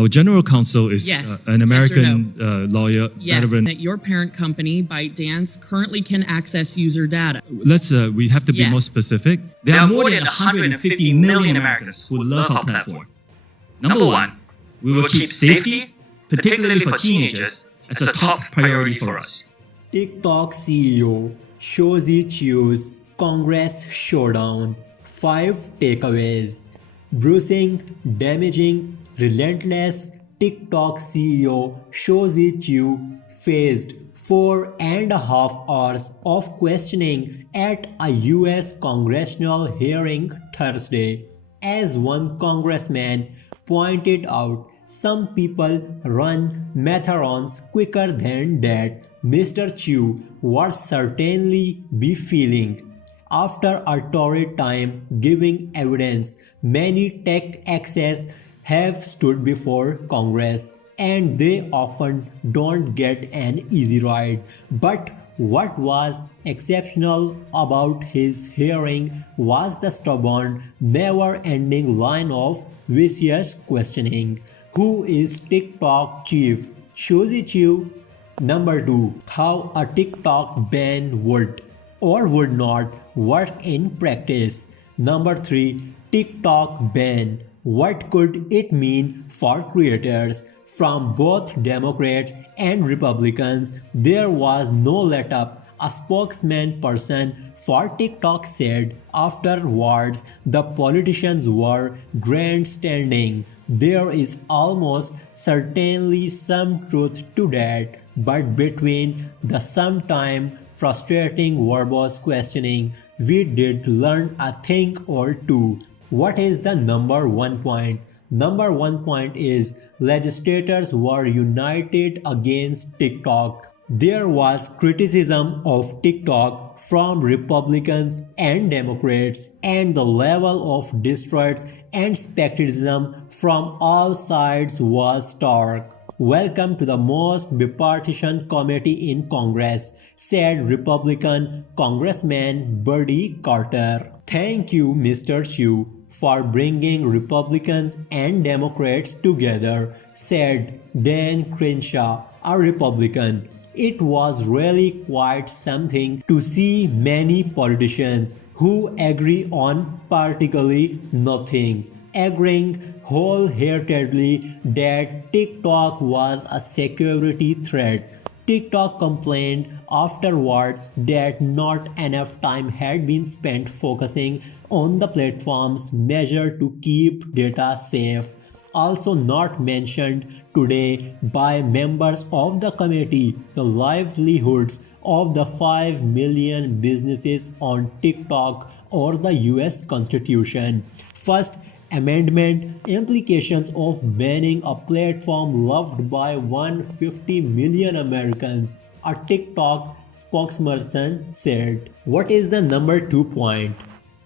Our general counsel is Yes. an Yes or American lawyer, Yes, veteran. that your parent company, ByteDance, currently can access user data. We have to be more Yes. specific. There are more than 150 million Americans who love our platform. Number one, we will keep safety, particularly for teenagers, as a top priority for us. Tik Tok CEO Shou's Congress Showdown 5 Takeaways. Bruising, damaging, relentless. Tik Tok CEO Shou faced 4.5 hours of questioning at a US congressional hearing Thursday. As one congressman pointed out, some people run marathons quicker than that. Mr. Shou would certainly be feeling. After a torrid time giving evidence, many tech execs have stood before Congress, and they often don't get an easy ride. But what was exceptional about his hearing was the stubborn, never-ending line of vicious questioning. Who is TikTok chief? Shou. Number 2. How a TikTok ban would or would not work in practice. Number 3. TikTok ban. What could it mean for creators? From both Democrats and Republicans, there was no let-up. A spokesman person for TikTok said afterwards the politicians were grandstanding. There is almost certainly some truth to that, but between the sometime frustrating verbose questioning, we did learn a thing or two. What is the number 1 point? Number 1 point is legislators were united against TikTok. There was criticism of TikTok from Republicans and Democrats, and the level of distrust and skepticism from all sides was stark. Welcome to the most bipartisan committee in Congress, said Republican Congressman Buddy Carter. Thank you, Mr. Shou, for bringing Republicans and Democrats together, said Dan Crenshaw, a Republican. It was really quite something to see many politicians who agree on practically nothing, agreeing wholeheartedly that TikTok was a security threat. TikTok complained afterwards that not enough time had been spent focusing on the platform's measure to keep data safe. Also not mentioned today by members of the committee, the livelihoods of the 5 million businesses on TikTok or the US Constitution. First Amendment implications of banning a platform loved by 150 million Americans, a TikTok spokesperson said. What is the number 2 point?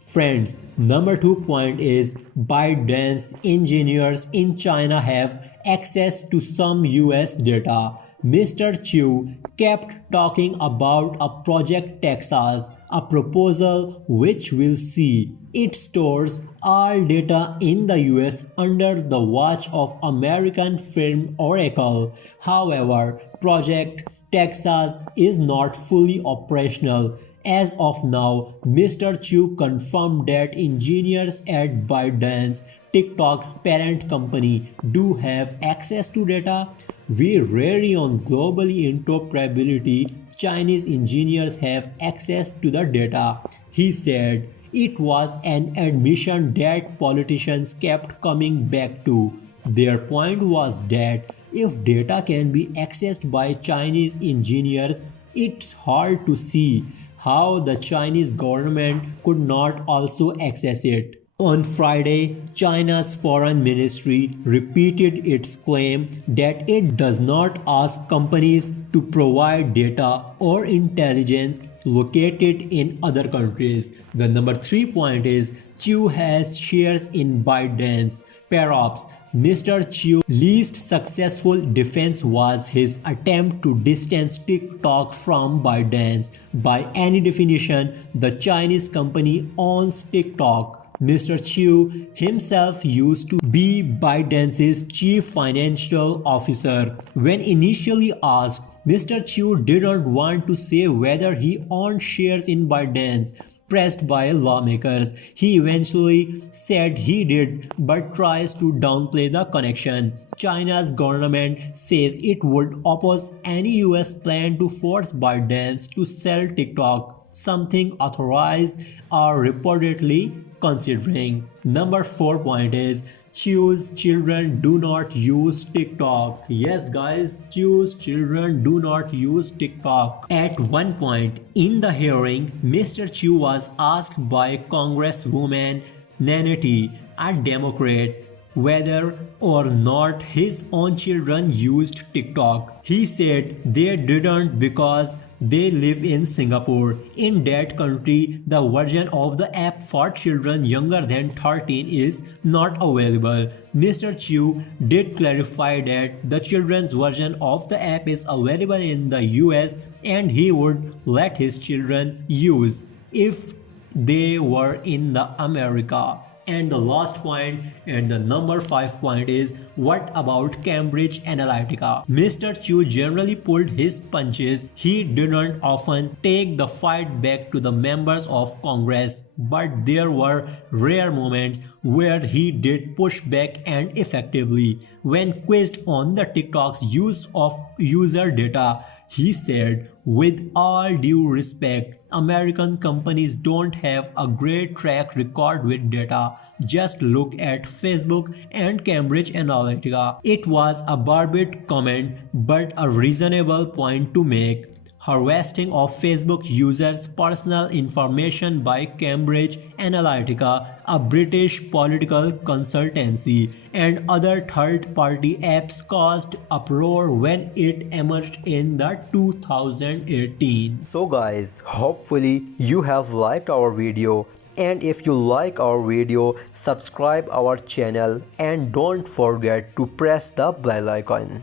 Friends, number 2 point is ByteDance engineers in China have access to some US data. Mr. Shou kept talking about a Project Texas, a proposal which will see it stores all data in the US under the watch of American firm Oracle. However, Project Texas is not fully operational. As of now, Mr. Shou confirmed that engineers at ByteDance, TikTok's parent company, do have access to data. We rely on globally interoperability. Chinese engineers have access to the data, he said. It was an admission that politicians kept coming back to. Their point was that if data can be accessed by Chinese engineers, it's hard to see how the Chinese government could not also access it. On Friday, China's foreign ministry repeated its claim that it does not ask companies to provide data or intelligence located in other countries. The number 3 point is Shou has shares in ByteDance. Perhaps Mr. Shou's least successful defense was his attempt to distance TikTok from ByteDance. By any definition, the Chinese company owns TikTok. Mr. Shou himself used to be ByteDance's chief financial officer. When initially asked, Mr. Shou didn't want to say whether he owned shares in ByteDance. Pressed by lawmakers, he eventually said he did, but tries to downplay the connection. China's government says it would oppose any US plan to force ByteDance to sell TikTok, something authorities are reportedly considering. Number 4 point is Shou's children do not use TikTok. Yes guys, Shou's children do not use TikTok. At one point in the hearing, Mr. Shou was asked by Congresswoman Nanette, a Democrat, whether or not his own children used TikTok. He said they didn't because they live in Singapore. In that country, the version of the app for children younger than 13 is not available. Mr. Shou did clarify that the children's version of the app is available in the US and he would let his children use if they were in the America. And the last point and the number 5 point is what about Cambridge Analytica? Mr. Shou generally pulled his punches. He didn't often take the fight back to the members of Congress, but there were rare moments where he did push back and effectively. When quizzed on the TikTok's use of user data, he said, with all due respect, American companies don't have a great track record with data. Just look at Facebook and Cambridge Analytica. It was a barbed comment, but a reasonable point to make. Harvesting of Facebook users' personal information by Cambridge Analytica, a British political consultancy, and other third-party apps caused uproar when it emerged in the 2018. So guys, hopefully you have liked our video, and if you like our video, subscribe our channel and don't forget to press the bell icon.